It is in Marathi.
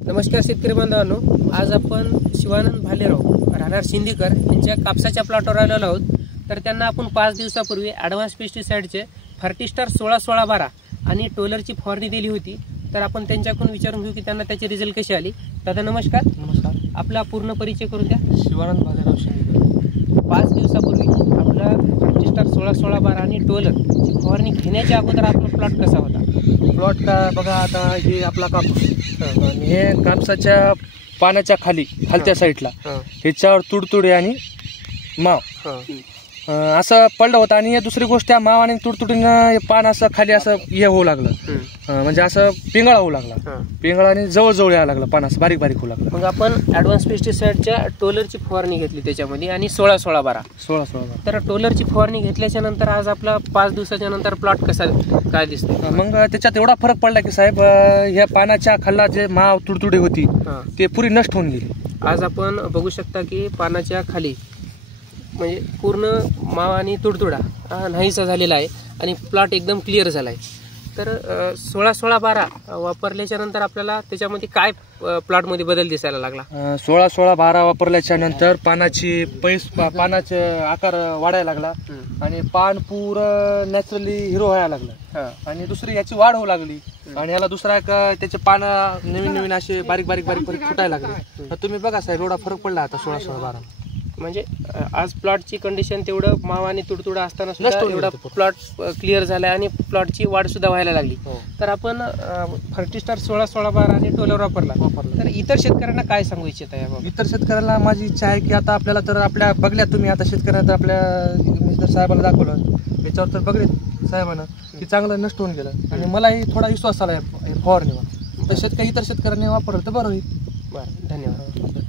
नमस्कार शेतकरी बांधवांनो, आज आपण शिवानंद भालेराव राहणार सिंदीकर यांच्या कापसाच्या प्लॉटवर आलेलो आहोत. तर त्यांना आपण 5 दिवसापूर्वी ॲडव्हान्स पेस्टिसाइडचे फर्टिस्टार 16-16-12 आणि टोलरची फवारणी दिली होती. तर आपण त्यांच्याकडून विचारून घेऊ की त्यांना त्याचे रिझल्ट कसे आले. दादा नमस्कार. नमस्कार. आपला पूर्ण परिचय करून द्या. शिवानंद भालेराव सिंदीकर. 5 दिवसापूर्वी आपला फर्टिस्टार 16-16-12 आणि टोलरची फवारणी घेण्याच्या अगोदर आपला प्लॉट कसा होता? प्लॉट का बघा, आता हे आपला कापूस आणि हे कापसाच्या पानाच्या खालच्या साईडला ह्याच्यावर तुडतुडे आणि माव असं पडलं होतं. आणि हे दुसरी गोष्ट, त्या माव आणि तुडतुडीनं हे पान असं खाली असं हे होऊ लागलं, म्हणजे असं पिंगळा होऊ लागला. पिंगळा आणि जवळ यायला लागलं, पान असं बारीक होऊ लागलं. मग आपण ॲडव्हान्स पेस्टिसाइडच्या टोलरची फवारणी घेतली त्याच्यामध्ये आणि 16-16-12. तर टोलरची फवारणी घेतल्याच्या नंतर आज आपला 5 दिवसाच्या नंतर प्लॉट कसा काय दिसतो? मग त्याच्यात एवढा फरक पडला की साहेब, ह्या पानाच्या खाल्ला जे माव तुडतुडे होती ते पुरी नष्ट होऊन गेली. आज आपण बघू शकता की पानाच्या खाली म्हणजे पूर्ण माव आणि तुडतुडा नाहीसा झालेला आहे आणि प्लॉट एकदम क्लिअर झाला आहे. तर 16-16-12 वापरल्याच्या नंतर आपल्याला त्याच्यामध्ये काय प्लॉटमध्ये बदल दिसायला लागला? 16-16-12 वापरल्याच्या नंतर पानाचे आकार वाढायला लागला आणि पान पुरं नॅचरली हिरो व्हायला लागलं. आणि दुसरी याची वाढ होऊ लागली आणि ह्याला दुसरा एक त्याचे पान नवीन असे बारीक फुटायला लागले. तुम्ही बघा साहेब, एवढा फरक पडला आता 16-16-12. म्हणजे आज प्लॉटची कंडिशन तेवढं माव आणि तुडतुडा असताना सुद्धा एवढा प्लॉट क्लिअर झाला आणि प्लॉटची वाढ सुद्धा व्हायला लागली. तर आपण फर्टिस्टार 16-16-12 आणि टोलर वापरला. तर इतर शेतकऱ्यांना काय सांगू इच्छित आहे? इतर शेतकऱ्यांना माझी इच्छा आहे की आता आपल्याला तर आपल्या बघल्या तुम्ही आता शेतकऱ्यांना आपल्या जर साहेबाला दाखवलं, याच्यावर तर बघले साहेबांना की चांगलं नष्ट होऊन गेलं आणि मलाही थोडा विश्वास आला फवारणीवर. तर इतर शेतकऱ्यांनी वापरलं तर बरं होईल. बरं, धन्यवाद.